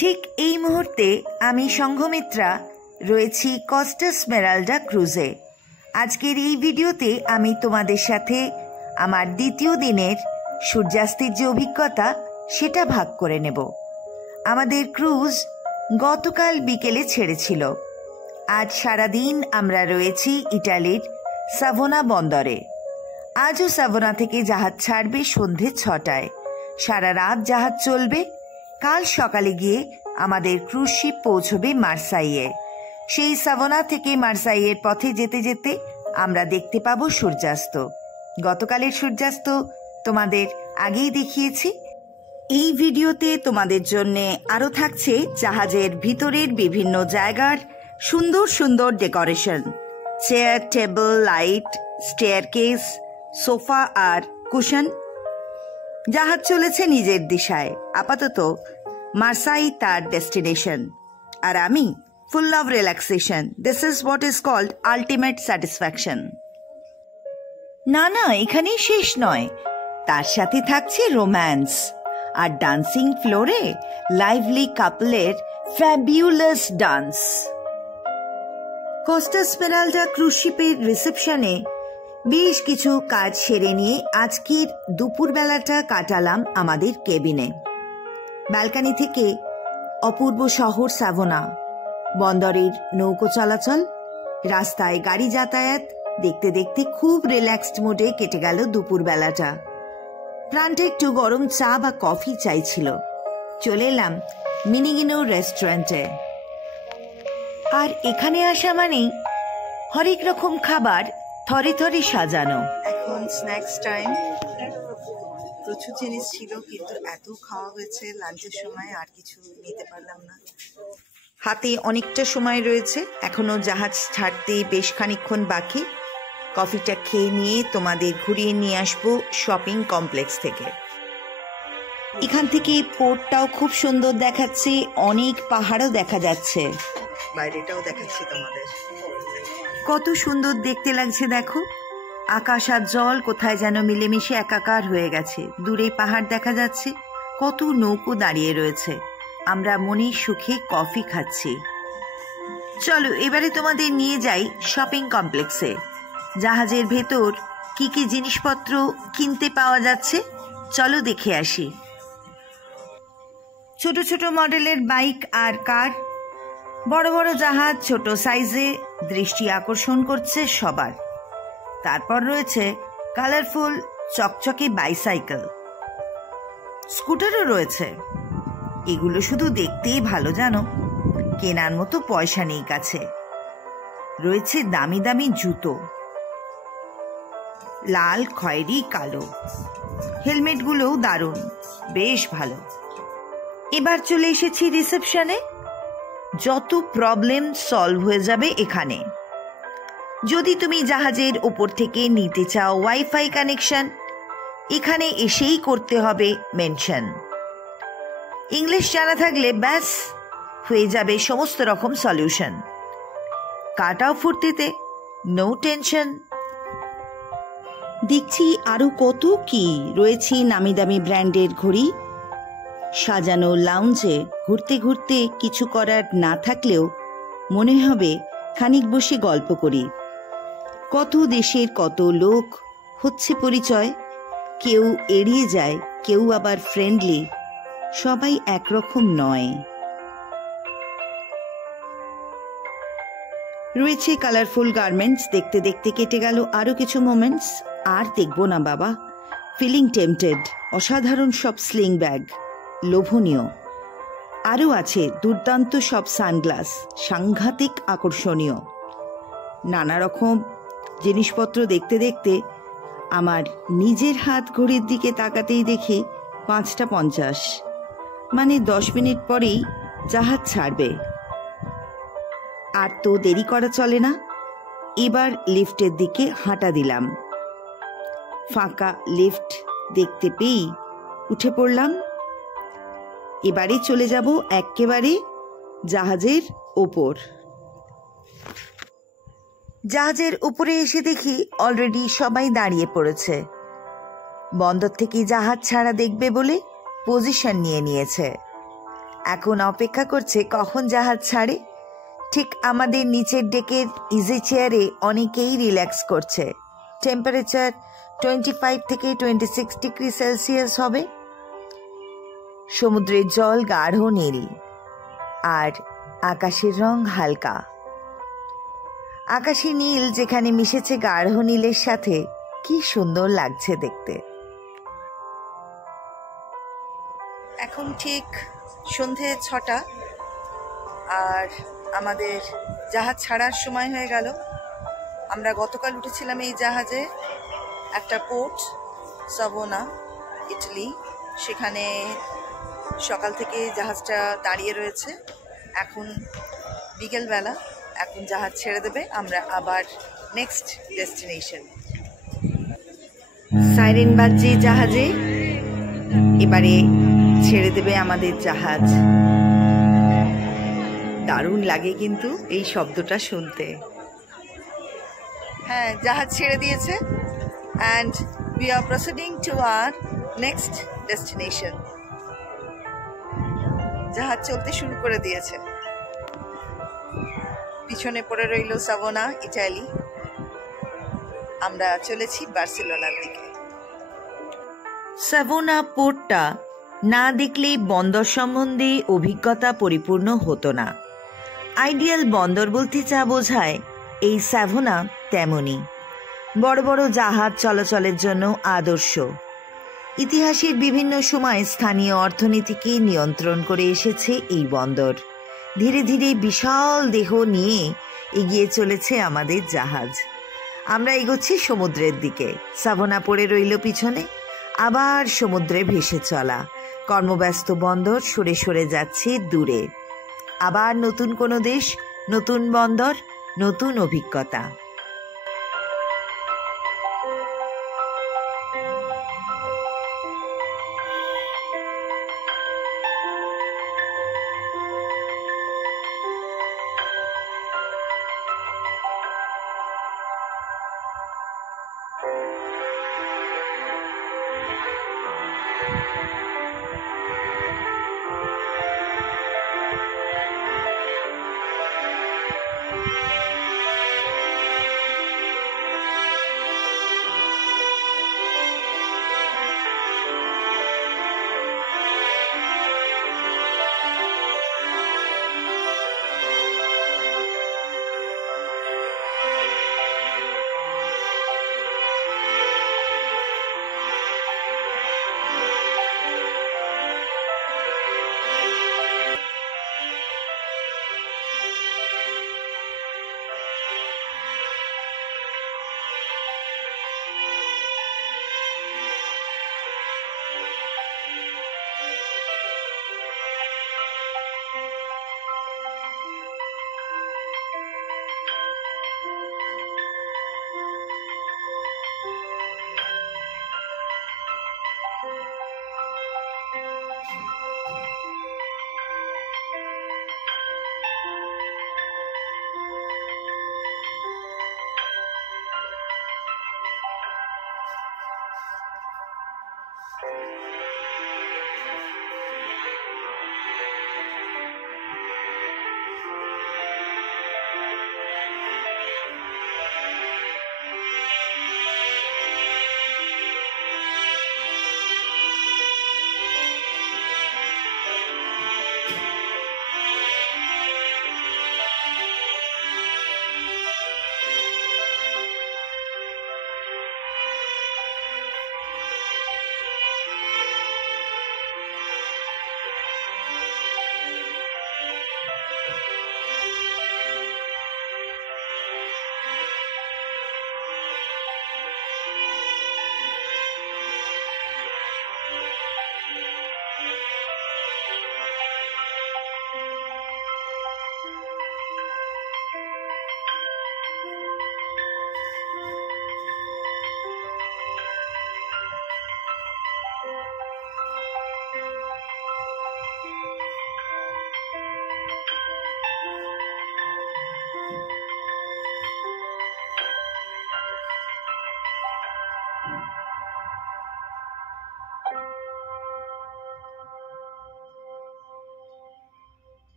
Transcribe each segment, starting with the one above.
ঠিক এই মুহূর্তে আমি সংঘমিত্রা রয়েছি কস্টা স্মেরালডা ক্রুজে। আজকের এই ভিডিওতে আমি তোমাদের সাথে আমার দ্বিতীয় দিনের সূর্যাস্তের যে অভিজ্ঞতা সেটা ভাগ করে নেব। আমাদের ক্রুজ গতকাল বিকেলে ছেড়েছিল। আজ সারাদিন আমরা রয়েছি ইটালির সাভোনা বন্দরে। আজও সাভোনা থেকে জাহাজ ছাড়বে সন্ধে 6টায়। সারা রাত জাহাজ চলবে। কাল সকালে গিয়ে আমাদের ক্রুজ শিপ পৌঁছবে মার্সাইয়ে। সেই সাভোনা থেকে মার্সাইয়ের পথে যেতে যেতে আমরা দেখতে পাবো সূর্যাস্ত। গতকালের সূর্যাস্ত তোমাদের আগেই দেখিয়েছি। এই ভিডিওতে তোমাদের জন্য আরও থাকছে জাহাজের ভিতরের বিভিন্ন জায়গার সুন্দর সুন্দর decoration, chair, table, light, staircase, sofa আর কুশন। জাহাজ চলেছে নিজের দিশায়। আপাতত মার্সাই তার ডেস্টিনেশন, আর আমি full of relaxation. This is what is called ultimate satisfaction. না, এখানেই শেষ নয়, তার সাথে থাকছে রোম্যান্স আর ডান্সিং ফ্লোরে লাইভলি কাপলের fabulous dance. Costa Smeralda cruise শিপের রিসেপশনে বেশ কিছু কাজ সেরে নিয়ে আজকের দুপুরবেলাটা কাটালাম আমাদের কেবিনে। ব্যালকানি থেকে অপূর্ব শহর সাভোনা, বন্দরের নৌকো চলাচল, রাস্তায় গাড়ি যাতায়াত দেখতে দেখতে খুব রিল্যাক্সড মুডে কেটে গেল দুপুরবেলাটা। প্রাণটা একটু গরম চা বা কফি চাইছিল। চলে এলাম মিনিগিনো রেস্টুরেন্টে। আর এখানে আসা মানেই হরেক রকম খাবার থরে থরে সাজানো। এখন স্ন্যাক্স টাইম। প্রচুর জিনিস ছিল, কিন্তু এত খাওয়া হয়েছে লাঞ্চের সময় আর কিছু নিতে পারলাম না। হাতে অনেকটা সময় রয়েছে, এখনো জাহাজ ছাড়তে বেশ খানিকক্ষণ বাকি। কফিটা খেয়ে নিয়ে তোমাদের ঘুরিয়ে নিয়ে আসবো শপিং কমপ্লেক্স থেকে। এখান থেকে পোর্টটাও খুব সুন্দর দেখাচ্ছে, অনেক পাহাড়ও দেখা যাচ্ছে। বাইরেটাও দেখাচ্ছি তোমাদের। কত সুন্দর দেখতে লাগছে দেখো। আকাশ আর জল কোথায় যেন মিলেমিশে একাকার হয়ে গেছে। দূরে পাহাড় দেখা যাচ্ছে, কত নৌকো দাঁড়িয়ে রয়েছে। আমরা মনের সুখে কফি খাচ্ছি। চলো এবারে তোমাদের নিয়ে যাই শপিং কমপ্লেক্সে। জাহাজের ভেতর কি কি জিনিসপত্র কিনতে পাওয়া যাচ্ছে চলো দেখে আসি। ছোট ছোট মডেলের বাইক আর কার, বড় বড় জাহাজ ছোট সাইজে দৃষ্টি আকর্ষণ করছে সবার। তারপর রয়েছে কালারফুল চকচকে বাইসাইকেল, স্কুটারও রয়েছে। এগুলো শুধু দেখতেই ভালো জানো, কেনার মতো পয়সা নেই কাছে। রয়েছে দামি দামি জুতো, লাল, খয়েরি, কালো। হেলমেটগুলোও দারুণ, বেশ ভালো। এবার চলে এসেছি রিসেপশনে। যত প্রবলেম সলভ হয়ে যাবে এখানে। যদি তুমি জাহাজের ওপর থেকে নিতে চাও ওয়াইফাই কানেকশন, এখানে এসেই করতে হবে মেনশন। ইংলিশ জানা থাকলে ব্যাস হয়ে যাবে সমস্ত রকম সলিউশন। কাটাও ফুর্তিতে, নো টেনশন। দেখছি আরো কত কি রয়েছে। নামি দামি ব্র্যান্ডের ঘড়ি, সাজানো লাউঞ্জে ঘুরতে ঘুরতে কিছু করার না থাকলেও মনে হবে খানিক বসে গল্প করি। কত দেশের কত লোক হচ্ছে পরিচয়। কেউ এড়িয়ে যায়, কেউ আবার ফ্রেন্ডলি। সবাই একরকম নয়। রয়েছে কালারফুল গার্মেন্টস। দেখতে দেখতে কেটে গেল আরো কিছু মোমেন্টস। আর দেখবো না বাবা, ফিলিং টেম্পটেড। অসাধারণ সব স্লিং ব্যাগ, লোভনীয়। আরও আছে দুর্দান্ত সব সানগ্লাস, সাংঘাতিক আকর্ষণীয়। নানা রকম জিনিসপত্র দেখতে দেখতে আমার নিজের হাত ঘড়ির দিকে তাকাতেই দেখি 5:50, মানে 10 মিনিট পরেই জাহাজ ছাড়বে। আর তো দেরি করা চলে না। এবার লিফটের দিকে হাঁটা দিলাম। ফাঁকা লিফট দেখতে পেয়েই উঠে পড়লাম। এবারে চলে যাব একেবারে জাহাজের ওপর। জাহাজের উপরে এসে দেখি অলরেডি সবাই দাঁড়িয়ে পড়েছে। বন্দর থেকে জাহাজ ছাড়া দেখবে বলে পজিশন নিয়ে নিয়েছে। এখন অপেক্ষা করছে কখন জাহাজ ছাড়ে। ঠিক আমাদের নিচের ডেকের ইজি চেয়ারে অনেকেই রিল্যাক্স করছে। টেম্পারেচার 25 থেকে 26 ডিগ্রি সেলসিয়াস হবে। সমুদ্রের জল গাঢ় নীল আর আকাশের রং হালকা। আকাশি নীল যেখানে মিশেছে গাঢ় নীলের সাথে, কি সুন্দর লাগছে দেখতে। এখন ঠিক সন্ধে 6টা আর আমাদের জাহাজ ছাড়ার সময় হয়ে গেল। আমরা গতকাল উঠেছিলাম এই জাহাজে একটা পোর্ট সাভোনা, ইটালি। সেখানে সকাল থেকে জাহাজটা দাঁড়িয়ে রয়েছে। এখন বিকেলবেলা, এখন জাহাজ ছেড়ে দেবে, আমরা আবার নেক্সট ডেস্টিনেশন। সাইরেন বাজছে জাহাজে, এবারে ছেড়ে দেবে আমাদের জাহাজ। দারুণ লাগে কিন্তু এই শব্দটা শুনতে। হ্যাঁ, জাহাজ ছেড়ে দিয়েছে and we are proceeding to our next destination. জাহাজ চলতে শুরু করে দিয়েছে। পিছনে পড়ে রইল সাভোনা, ইটালি। আমরা চলেছি বার্সেলোনার দিকে। সাভোনা পোর্টটা না দেখলেই বন্দর সম্বন্ধে অভিজ্ঞতা পরিপূর্ণ হতো না। আইডিয়াল বন্দর বলতে যা বোঝায়, এই সাভোনা তেমনই। বড় বড় জাহাজ চলাচলের জন্য আদর্শ। ইতিহাসের বিভিন্ন সময় স্থানীয় অর্থনীতিকে নিয়ন্ত্রণ করে এসেছে এই বন্দর। ধীরে ধীরে বিশাল দেহ নিয়ে এগিয়ে চলেছে আমাদের জাহাজ। আমরা এগোচ্ছি সমুদ্রের দিকে। সাভোনা পড়ে রইল পিছনে। আবার সমুদ্রে ভেসে চলা কর্মব্যস্ত বন্দর সরে সরে যাচ্ছে দূরে। আবার নতুন কোনো দেশ, নতুন বন্দর, নতুন অভিজ্ঞতা।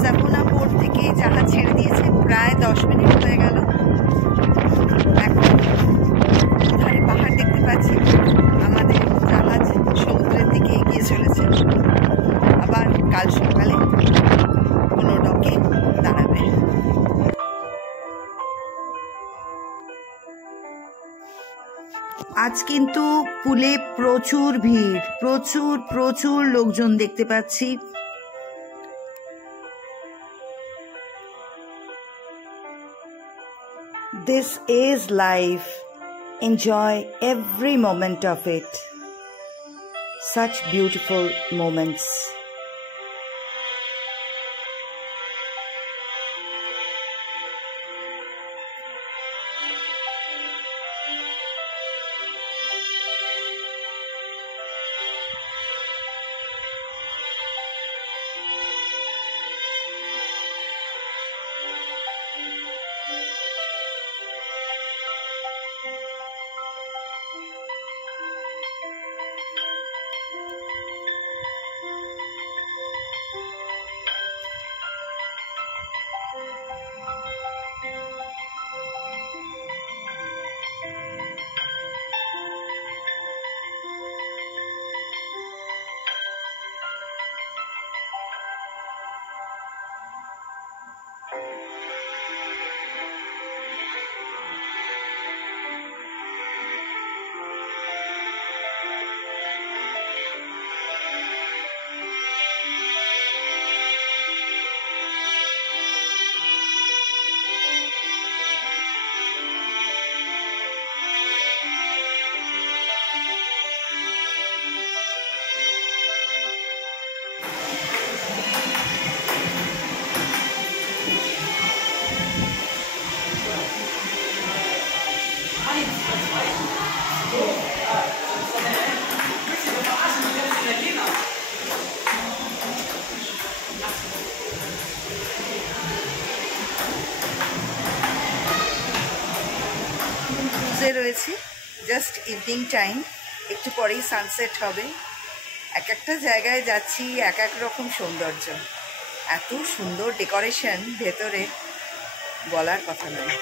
সাপুনা পোর্ট থেকে জাহাজ ছেড়ে দিয়েছে, প্রায় 10 মিনিট হয়ে গেল। এখন ধারে পাহাড় দেখতে পাচ্ছি, আমাদের জাহাজ সমুদ্রের দিকে এগিয়ে চলেছে। আবার কাল সকালে কোনো ডকে দাঁড়াবে। আজ কিন্তু পুলে প্রচুর ভিড়, প্রচুর লোকজন দেখতে পাচ্ছি। This is life. Enjoy every moment of it. Such beautiful moments. রয়েছে জাস্ট ইভিনিং টাইম, একটু পরেই সানসেট হবে। এক একটা জায়গায় যাচ্ছি এক এক রকম সৌন্দর্য, এত সুন্দর ডেকোরেশন ভেতরে, বলার কথা নয়।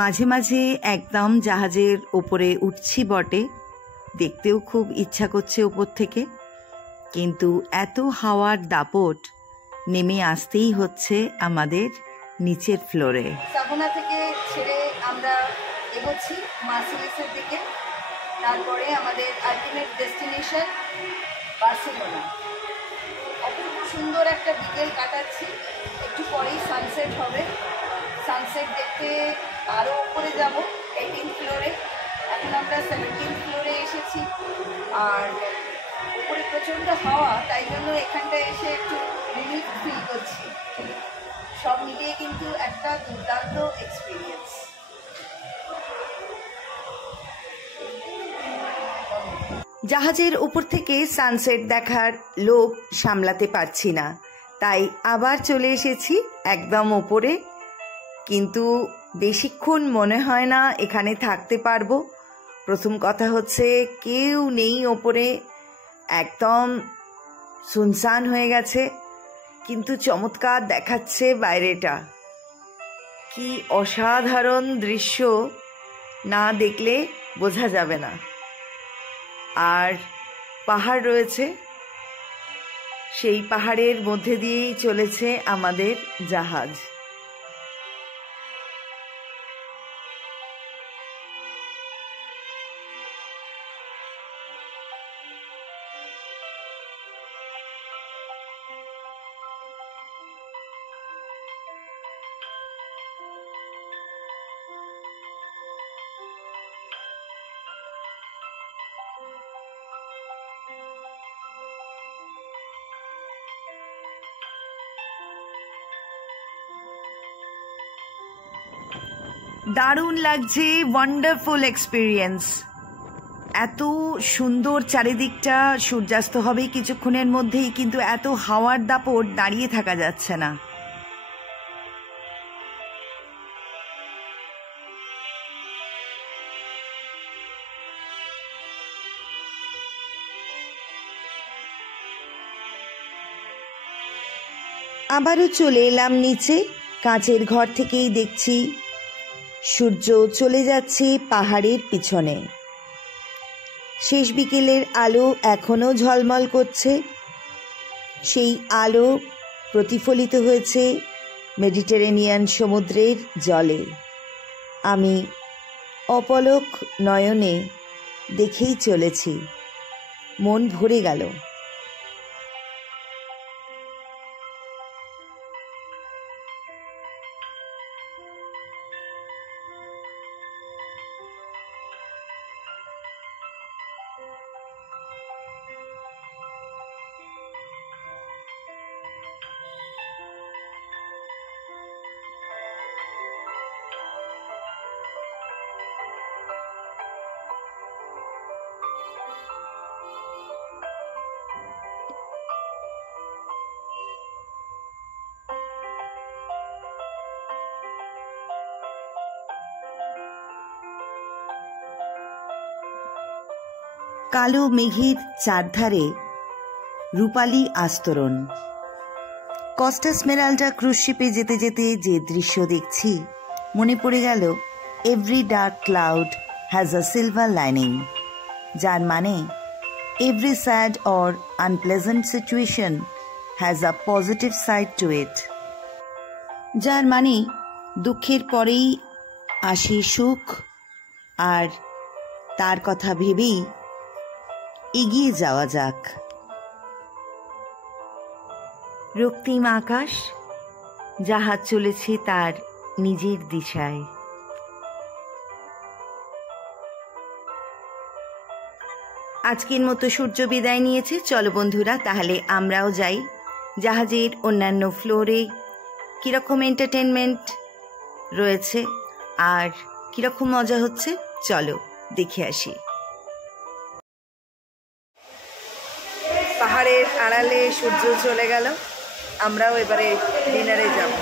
মাঝে মাঝে একদম জাহাজের ওপরে উঠছি বটে, দেখতেও খুব ইচ্ছা করছে উপর থেকে, কিন্তু এত হাওয়ার দাপট নেমে আসতেই হচ্ছে আমাদের নিচের ফ্লোরে। সাপুনা থেকে ছেড়ে আমরা এগোচ্ছি মার্সেলিসের দিকে, তারপরে আমাদের আলটিমেট ডেস্টিনেশন বার্সেলোনা। অপূর্ব সুন্দর একটা বিকেল কাটাচ্ছি, একটু পরেই সানসেট হবে। সানসেট দেখতে আরও উপরে যাব, 18 ফ্লোরে। এখন আমরা 17 ফ্লোরে এসেছি, আর উপরে প্রচণ্ড হাওয়া, তাই জন্য এখানটায় এসে একটু রিলিফ ফিল করছি। সব মিলিয়ে কিন্তু একটা দুর্দান্ত এক্সপিরিয়েন্স। জাহাজের উপর থেকে সানসেট দেখার লোভ সামলাতে পারছি না, তাই আবার চলে এসেছি একদম উপরে। কিন্তু বেশিক্ষণ মনে হয় না এখানে থাকতে পারবো। প্রথম কথা হচ্ছে কেউ নেই ওপরে, একদম সুনসান হয়ে গেছে, কিন্তু চমৎকার দেখাচ্ছে বাইরেটা। কি অসাধারণ দৃশ্য, না দেখলে বোঝা যাবে না। আর পাহাড় রয়েছে, সেই পাহাড়ের মধ্যে দিয়েই চলেছে আমাদের জাহাজ। দারুণ লাগছে, ওয়ান্ডারফুল এক্সপিরিয়েন্স। এত সুন্দর চারিদিকটা, সূর্যাস্ত হবে কিছুক্ষণের মধ্যেই, কিন্তু এত হাওয়ার দাপট দাঁড়িয়ে থাকা যাচ্ছে না। আবারও চলে এলাম নিচে। কাঁচের ঘর থেকেই দেখছি সূর্য চলে যাচ্ছে পাহাড়ের পিছনে। শেষ বিকেলের আলো এখনো ঝলমল করছে। সেই আলো প্রতিফলিত হয়েছে মেডিটেরেনিয়ান সমুদ্রের জলে। আমি অপলক নয়নে দেখেই চলেছি, মন ভরে গেল। কালো মেঘের চারধারে রূপালী আস্তরণ। কস্টা স্মেরাল্ডা ক্রুজ শিপে যেতে যেতে যে দৃশ্য দেখছি, মনে পড়ে গেল every dark cloud has a silver lining, যার মানে every sad or unpleasant situation has a positive side to it. যার মানে দুঃখের পরেই আসে সুখ, আর তার কথা ভেবেই এগিয়ে যাওয়া যাক। রক্তিম আকাশ, জাহাজ চলেছে তার নিজের দিশায়। আজকের মতো সূর্য বিদায় নিয়েছে। চলো বন্ধুরা, তাহলে আমরাও যাই জাহাজের অন্যান্য ফ্লোরে। কীরকম এন্টারটেনমেন্ট রয়েছে আর কীরকম মজা হচ্ছে, চলো দেখে আসি। পাহাড়ের আড়ালে সূর্য চলে গেল, আমরাও এবারে ডিনারে যাব।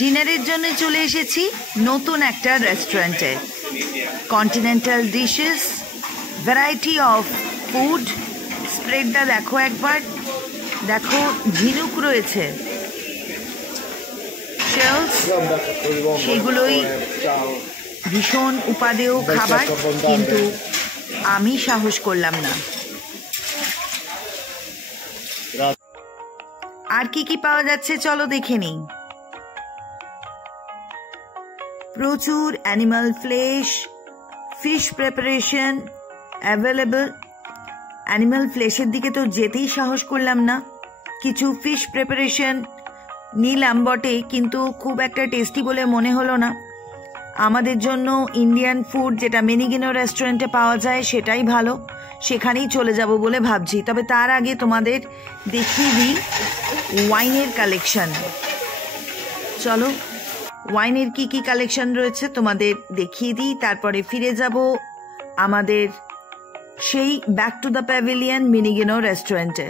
ডিনারের জন্য চলে এসেছি নতুন একটা রেস্টুরেন্টে। Continental dishes, variety of food. স্প্রেডটা দেখো একবার, দেখো ঝিনুক রয়েছে, শেলস, সেগুলোই ভীষণ উপাদেয় খাবার, কিন্তু আমি সাহস করলাম না। আর কি কি পাওয়া যাচ্ছে চলো দেখে নিই। প্রচুর animal flesh, fish preparation available, animal ফ্লেশের দিকে তো যেতেই সাহস করলাম না। কিছু ফিশ প্রিপারেশন নিলাম বটে, কিন্তু খুব একটা টেস্টি বলে মনে হলো না। আমাদের জন্য ইন্ডিয়ান ফুড যেটা মেনিগিনো রেস্টুরেন্টে পাওয়া যায় সেটাই ভালো, সেখানেই চলে যাব বলে ভাবছি। তবে তার আগে তোমাদের দেখিয়ে দিই ওয়াইনের কালেকশন। চলো ওয়াইনের কি কি কালেকশন রয়েছে তোমাদের দেখিয়ে দিই, তারপরে ফিরে যাব আমাদের সেই ব্যাক টু দ্য প্যাভিলিয়ন মেনিগিনো রেস্টুরেন্টে।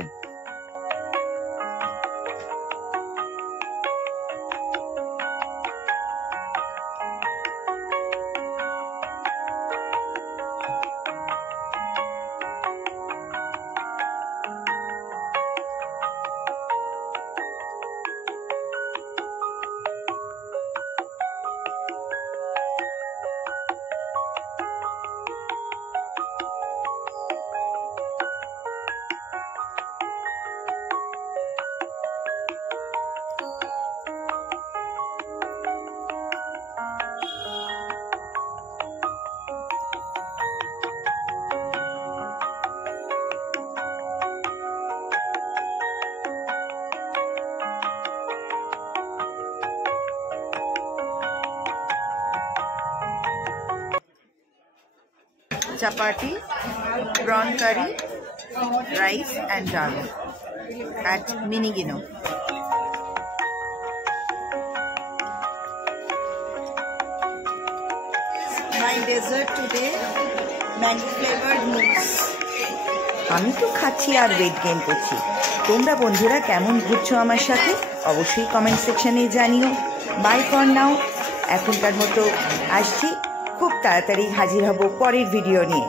Chapati, prawn curry, rice and dal at Minigino. My dessert today, mango flavored mousse. আমি তো খাচ্ছি আর ওয়েট গেইন করছি। তোমরা বন্ধুরা কেমন ঘুরছো আমার সাথে অবশ্যই কমেন্ট সেকশনে জানিও। বাই ফর নাও, এখনকার মতো আসছি, খুব তাড়াতাড়ি হাজির হব পরের ভিডিও নিয়ে।